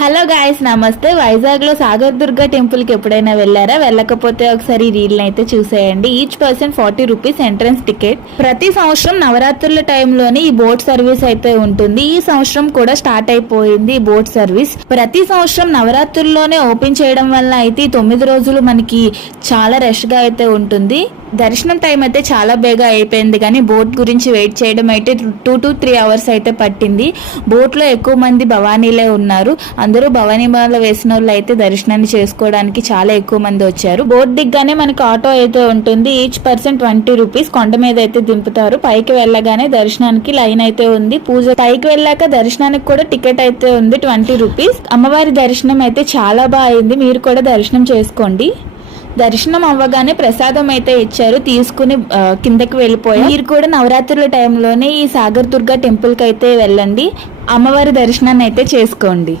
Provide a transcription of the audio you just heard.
Hello guys, నమస్తే. వైజాగ్ లో Sagar Durga temple కి ఎప్పుడైనా వెళ్ళారా? వెళ్ళకపోతే ఒకసారి రీల్ అయితే చూసేయండి. Each person 40 rupees entrance ticket. ప్రతి సంవత్సరం నవరాత్రుల టైంలోనే ఈ బోట్ సర్వీస్ అయితే ఉంటుంది. ఈ సంవత్సరం కూడా స్టార్ట్ అయిపోయింది ఈ బోట్ సర్వీస్. ప్రతి సంవత్సరం నవరాత్రుల్లోనే ఓపెన్ చేయడం వల్ల అయితే ఈ 9 రోజులు మనకి చాలా రష్ గా అయితే ఉంటుంది. దర్శనం టైం అయితే చాలా బేగా అయిపోయింది, కానీ బోట్ గురించి వెయిట్ చేయడం అయితే 2 to 3 అవర్స్ అయితే పట్టింది. బోట్లో ఎక్కువ మంది భవానీలే ఉన్నారు. అందరూ భవానీ మాల వేసిన వాళ్ళు అయితే దర్శనాన్ని చేసుకోవడానికి చాలా ఎక్కువ మంది వచ్చారు. బోట్ దిగ్గానే మనకి ఆటో అయితే ఉంటుంది. Each person 20 rupees. కొండ మీద అయితే దింపుతారు. పైకి వెళ్ళగానే దర్శనానికి లైన్ అయితే ఉంది. పూజ పైకి వెళ్ళాక దర్శనానికి కూడా టికెట్ అయితే ఉంది 20 రూపీస్. అమ్మవారి దర్శనం అయితే చాలా బాగా అయింది. మీరు కూడా దర్శనం చేసుకోండి. దర్శనం అవ్వగానే ప్రసాదం అయితే ఇచ్చారు, తీసుకుని కిందకి వెళ్ళిపోయారు. మీరు కూడా నవరాత్రుల టైంలోనే ఈ సాగర్ దుర్గా టెంపుల్ కి అయితే వెళ్ళండి. అమ్మవారి దర్శనాన్ని అయితే చేసుకోండి.